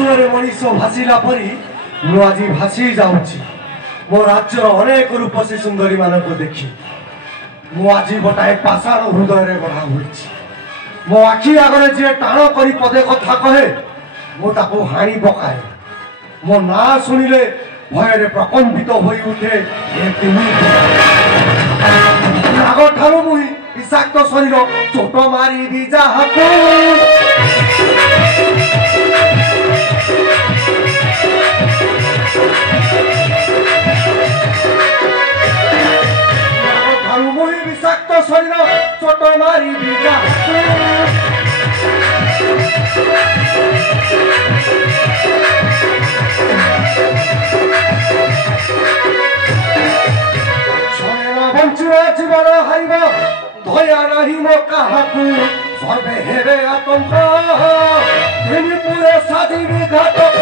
असुर मनीष भाषिला परी मु आज भाषी जाऊँगी मो राज्यर अनेक रूपसी सुंदरी मानक देखी मु आज गोटाए पाषाण हृदय गढ़ा हो मो आखि आगे जी टाण कर पदे कथा कहे मुझे हाणी पकाए मो ना शुणिले भय प्रकम्पित हो उठे राग ठारू मुई विषाक्त शरीर चोट मारि जहाँ विषाक्त शरीर चोट मारि बंचुआ जीवन हारिब दया नहीं मो क्या सर्वे हेरे आतंक पूरे साधी घातक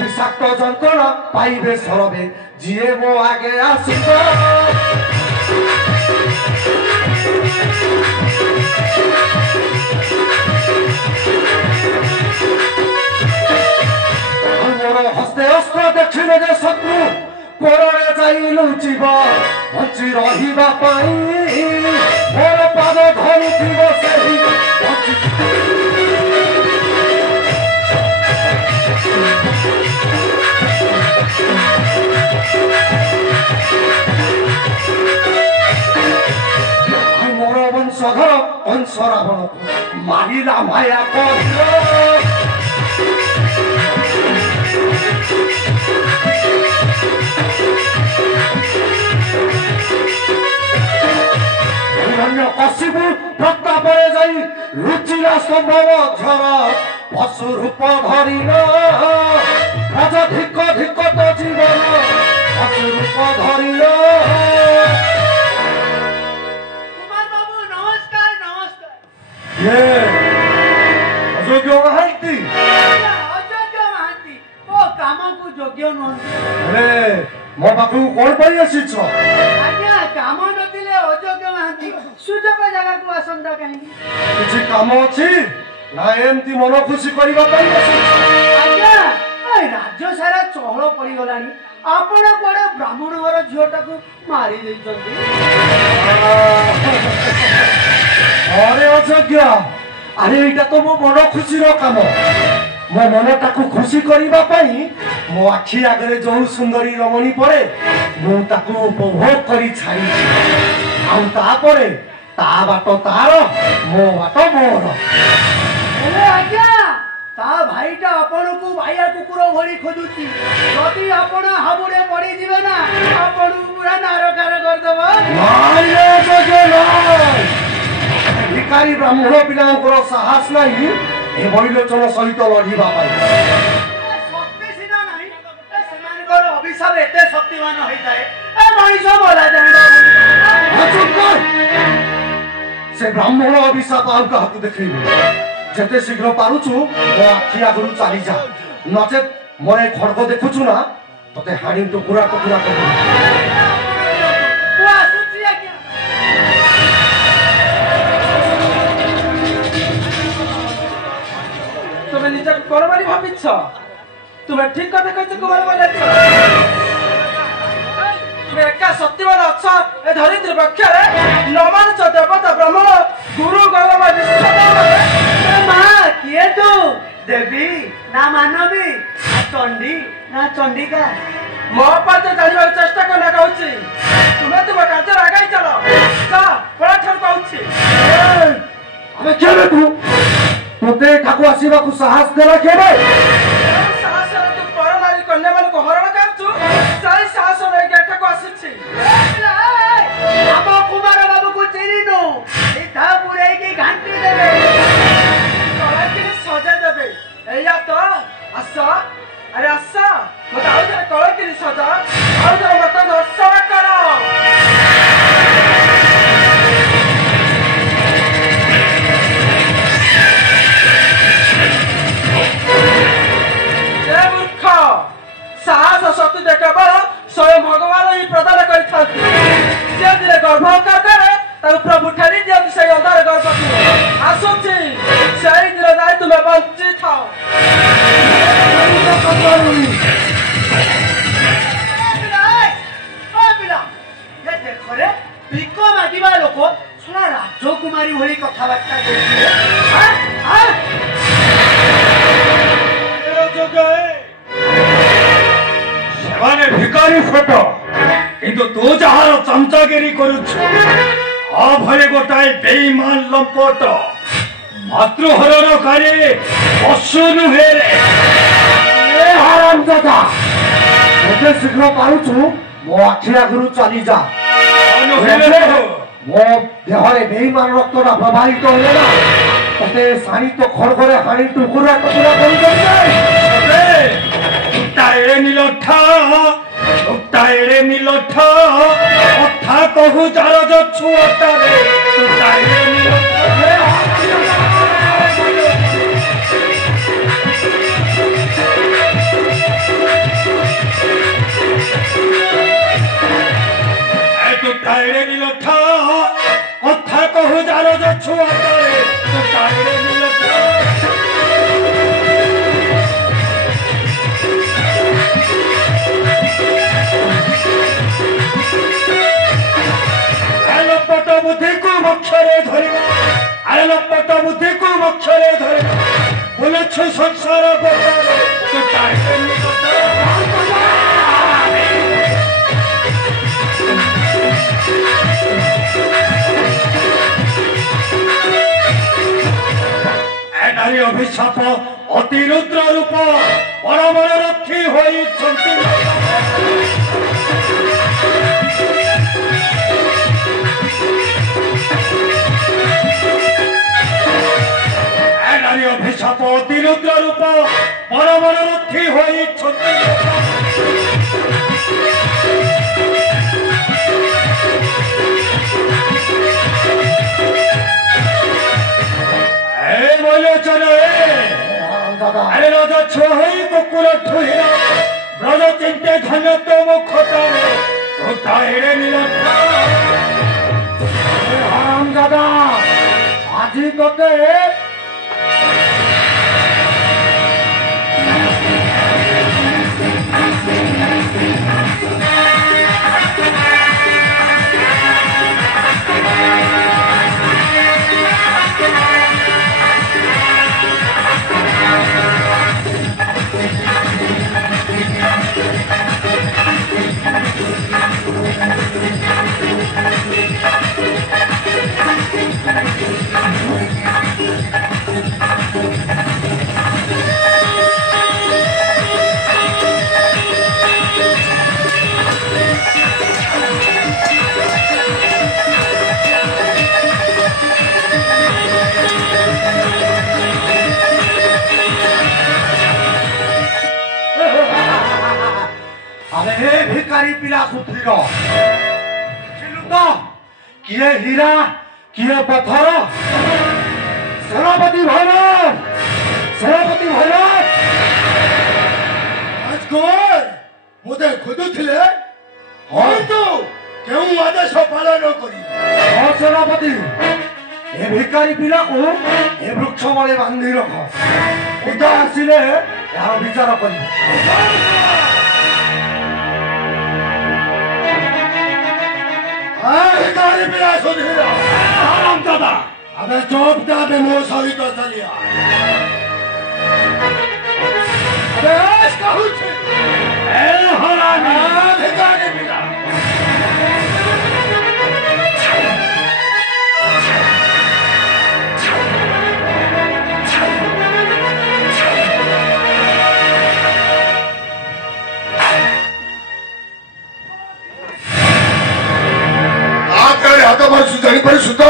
विषाक्त जंत्रणा पाइबे सरबे जीए मो आगे आसिब हस्ते अस्त्र देखिले जे शत्रु कोरणे जाई लुचिब बंची रहिबा पाई मोर पाद धरुथिब सेहि मोर वंशधर अंश रावण मारिला माया कर कशिबु प्रताप जाई रुचिला संभव झर पशु रूप धरिल राज धिक धिक तो जीवन पशु रूप धरिल अयोग्य महांती काम को योग्य अरे मो पाखु कौन पर आसीछ आज्ञा काम नथिले अयोग्य महांती सुजोग जगह को आसंदा कहीं किछि काम अछि ना एमती मन खुशी करबा पई आज्ञा ए राज्य सारा चहल पड़ी गलानी आपण कोडे ब्राह्मण घर झियोटा को मारी दैछंती अरे अयोग्य अरे एटा तो मो मन खुशी रो काम मो मन ताकू खुशी करबा पई मो आखि आगे जो सुंदरी रमणी पड़े मु ताकू उपभोग करी छाई आउ तापरे ता बाट तार मो बाट मोर अरे आज्ञा ता भाईटा आपण को भाईया कुकुर भरी खोजुची जदी आपण हाबुडे पड़ी दिबे ना आपण पूरा नारकार कर देबो नाय जगे नाय भिखारी ब्राह्मण पिलांकर साहस नाही ए बलिलोचन सहित लढिबा पाई शक्ति सिना नाही ए सेमानकर अभिशाप एते शक्तिमान होई जाय ए मनीष बोला जाय चुप कर से ब्राह्मण अभिशाप आउ काहकु देखैबो जेते शीघ्र पारुछु ओ आखि आगरु चली जा नचेत मोरे खड़ग देखुछु ना तते हाणी तो पूरा कर वो आसुची आज्ञा तुम्हें निज करवाली भाविछ तुम्हें ठीक कथा कहछ कुमार बोले तुम्हें एका सत्यवान अच्छा ए धरित्री पक्ष रे न मानछ देवता ब्राह्मण गुरु गौरव मां किए तू देवी ना मानवी चंडी ना चंडिका मो पाते जानिबा चेष्टा करना कहूची तुम्हें तुम कार्य आगाई चलो जा बड़ा ठार कहूची अबे केबे तू तोते ठाकु आसीबा को साहस देला केबे साहस तू परनारी कन्या मान को हरण करछु साई साहस नै गेटा को आसीछि हम कुमार बाबू को चिरिनो ए था पुरे की घंटी देबे कला के सजा देबे एया तो आसा अरे आसा मत आउ जरा कला के सजा आउ जरा मत दर्शन करो साहस शक्ति देख ପାରୁନି। ଦେଖରେ ଭିକ ମାଗିବା ଲୋକ ଶୁଣା ରାଜକୁମାରୀ ଭଳି କଥାବାର୍ତ୍ତା ସେମାନେ ଭିକାରୀ ଫଟ କିନ୍ତୁ ତୁ ଯାହାର ଚମଚାଗିରି କରୁଛୁ ଭଳି ଗୋଟାଏ ବେଇମାନ ଲମ୍ପଟ ମାତୃହରଣକାରୀ ପଶୁ ନୁହେଁ ରେ। ହାରାମଜାଦା ଯେତେ ଶୀଘ୍ର ପାରୁଛୁ ମୋ ଆଖି ଆଗରୁ ଚାଲିଯା। ମୋ ଦେହରେ ବେଇମାନ ରକ୍ତଟା ପ୍ରବାହିତ ହେଲେ ନା ତତେ ଶାଣିତ ଖଡ଼ଗରେ ହାଣି ଟୁକୁରା ଟୁକୁରା ଏଡ଼େ ନିଲଠା ଏଡ଼େ ନିଲଠା କଥା କହୁ ଯାର ଛୁଆଟାରେ ଏଡ଼େ ନିଲଠା କଥା କହୁ ଯାର ଛୁଆଟାରେ ଏଡ଼େ ନିଲଠା ଲପଟ ବୁଦ୍ଧିକୁ ମକ୍ଷରେ ଧରିବା ଆରେ ଲପଟ ବୁଦ୍ଧିକୁ ମକ୍ଷରେ ଧରିବା ବୁଲୁଛୁ ସଂସାର ନାରୀ ଅଭିଶାପ ଅତିରୁଦ୍ର ରୂପ ପରମର ରକ୍ଷୀ ହୋଇଛନ୍ତି। নারী অভিশাপ অতিরুদ্র রূপ পরমর রক্ষী হয়েଛନ୍ତି। আরে রাজা ছোঁয়া হয়ে কুকুর ঠুহিল ব্রজ চিন্তে ধন্য তো মুখটারে তোতা এড়ে নিল। হারামজাদা আজি তোকে भिखारी पिला सुधीर तो किए हीरा किए पत्थर सेनापति भैरव मुझे खोजुले क्यों आदेश पालन करी सेनापति ए भिखारी पिला को ए वृक्ष बड़े बांधी रख उदा आसिले यार विचार करी। दादा अबे चौप दादे मोह सही तो चलिया अबे ऐस कहूँ छे ए हरामी भिखारी पिला परिशुद्ध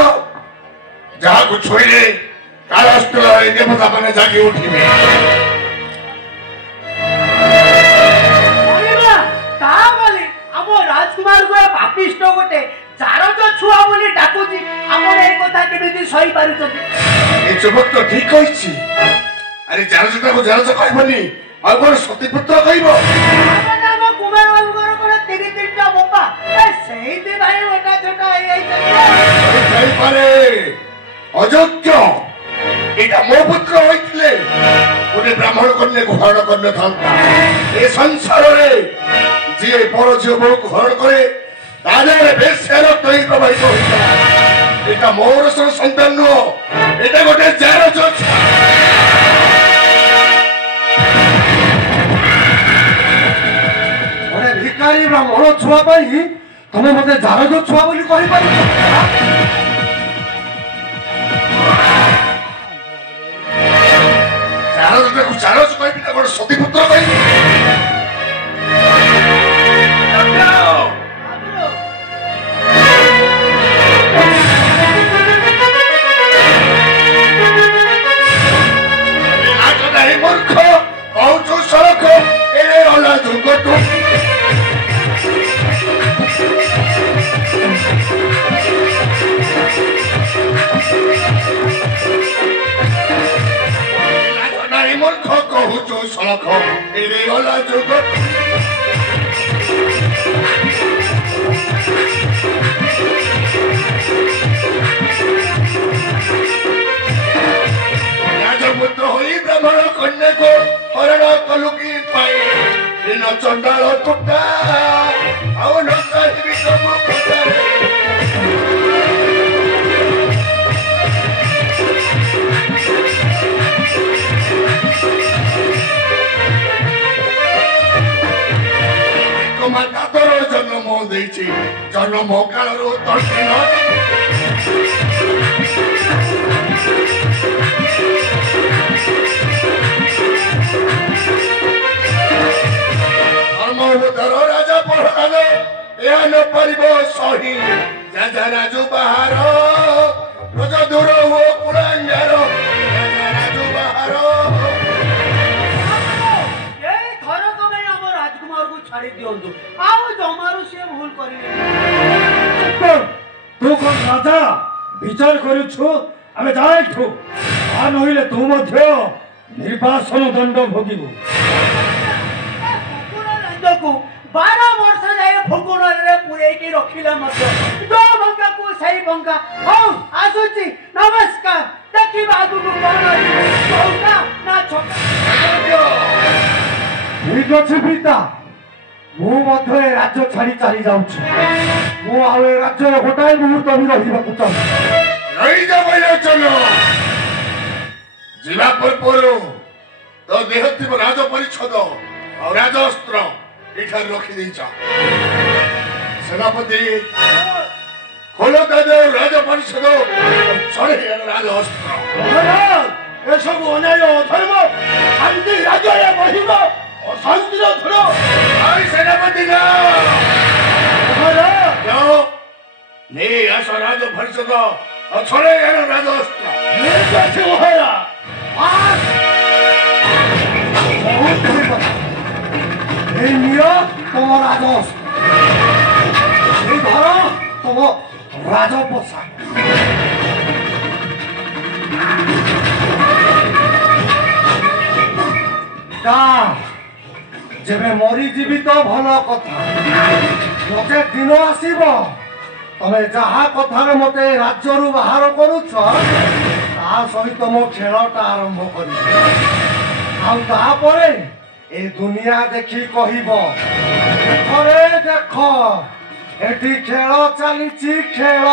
जहाँ को छोड़े कालास्त्र देवता मैंने जागी उठी में राजकुमार को पापिष्ट गोटे जार जो छुआ बोली डाकुची हमर ए कथा केमिति सही पारुचती ए चुबक तो ठीक कहिछि। अरे जार जोटा को जार जो कहबनी आ कोन सतीपुत्र कहबो नाम कुमार बाबूकर कोन तिरि तिरिटा बोपा ए सेहिते भाई ओटा छोटा ए पारे अयोग्य एटा मो पुत्र होइतले गोटे ब्राह्मण कन्या को हरण कर ए संसार जी पर झील बो को हरण करे प्रभावित होता एटा मोर संतान नुह एटा गोटे जार भिकारी ब्राह्मण छुआ तमें मत जार छुआ बोली कहि पारि चारज कहबी ना गोटे सतीपुत्र कहबी मूर्ख कहूँ सड़क ए अला दुर्गटू मूर्ख कहूँ सड़क ए अला दुर्गटू राजपुत्र होई ब्राह्मण कन्या को हरण कलु कि इन चंडाल टुटा आउ नकाही सब पदारे माता तोर जन्म देछि जन्म काल तर्की न धर्मोधर राजा प्रहलाद यह न परिब सही राजा राजू बाहर रोज दूर हो कुलांगार राजा राजू बाहर राजकुमार को छाड़ी दियंतु आउ जमारू से भूल करिवे तू कोन राजा विचार करूछु आमे जाइठु आ नहिले तू मध्य निर्वासन दंड भोगिबु को 12 वर्ष जाए फगुण रे पुरे की रखिला मत दो भंगा को सही भंगा हो आसुची नमस्कार देखि बाबू को कोन छोटा ना छोटा ठीक अच्छे पिता मु मध्य राज्य छाड़ी चली जाऊँ मु आउ राज्य गोटाए मुहूर्त भी रहा चाहूँ रही जा चलो जिला पूर्व तो देह थी राज परिच्छद और राजअस्त्र इठार रखी देचा सेनापति खोलो दादे राज परिच्छद चढ़े राजअस्त्र ए सब अन्याय अधर्म शांति राज्य महिम शांतिर धर आई सेनापति जाओ ने आस राज परिषद छड़े राजअस्त्र तुम राजअस्त्र तुम राजपोषा जेबे मरी जीवी तो भल कथा मते दिन आसीब तमे जहा कथार मते राज्य रु बाहर करूछ ता सहित मो खेलटा आरंभ करी आउ तापरे ए दुनिया देखी कहिबो अरे देख एटी खेल चलीची खेल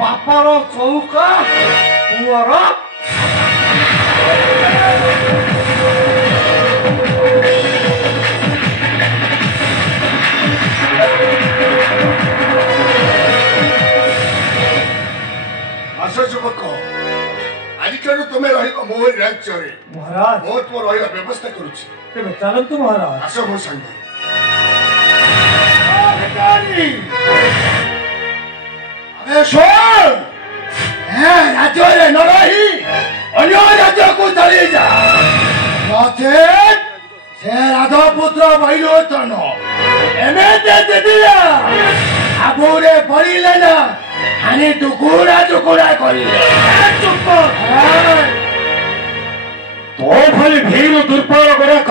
बापर चौका पुअर युवक आज तुम्हें मोर राज्य महाराज बहुत तुम रहा व्यवस्था करुच्ची चलतु महाराज आस मो सांग राज्य न रही अन्य राज्य को चली जा से राजपुत्र बैलोचन एमएते दिया आबुरे पड़िले ना हानि टुकुड़ा टुकुड़ा करिले चुप तो भली भीर दुर्बल गुड़ाक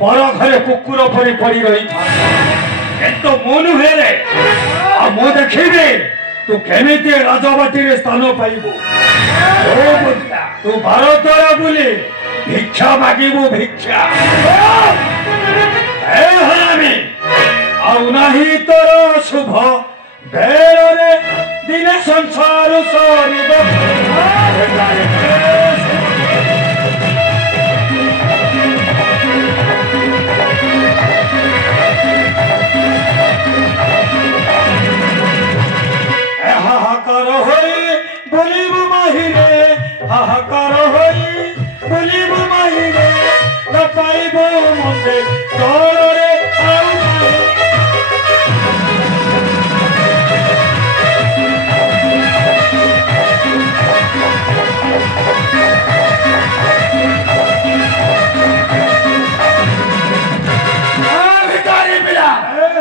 पर घरे कुकुर परी पड़ी रही था तो मनु हेरे मु देखी तू केमिति राजबाटी रे स्थान पाइबू तू भारत बुली भिक्षा मागिबु भिक्षा ए हरामी आउ नाही तोर शुभ बेरे दिने संसार सरिब हाहाकार होई बोलिबु माहिरे हाहाकार होई बोलिबु माहिरे न पाइबो मते तोरे आउ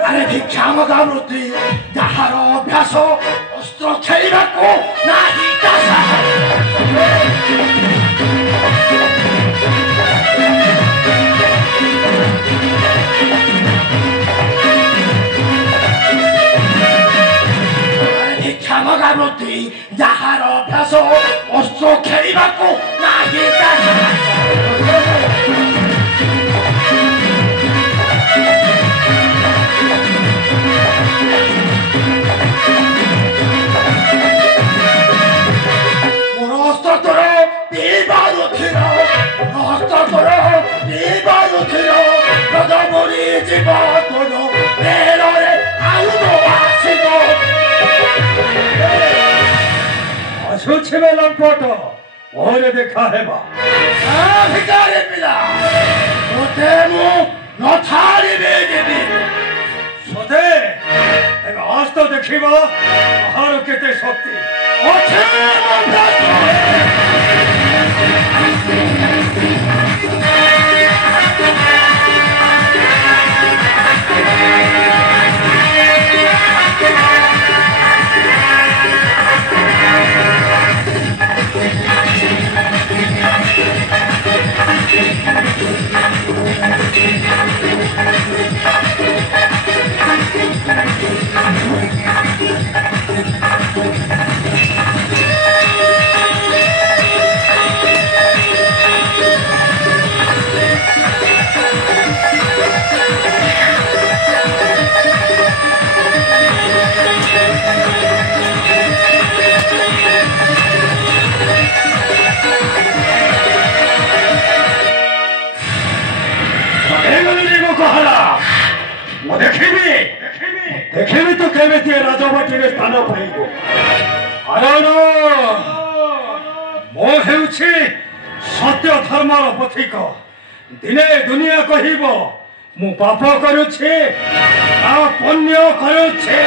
अरे भिक्षा मगा वृत्ति जहार अभ्यास अस्त्र खेलिबाको नाही चासा भिक्षा मगा वृत्ति जहार अभ्यास अस्त्र खेलिबाको नाही चासा छुछे लंपट ओरे देखा हेबा भिखारी पिला तोते मु नथारी बेदेबी सोते एबे आज तो देखिबो आहार केते शक्ति ओछे देखिबी तो केमिति राजबाटीरे स्थान पाइबो कारण मो हेउछि सत्य धर्मर पथिक दिने दुनिया कहिबो मु पाप करुछि आ पुण्य करुछि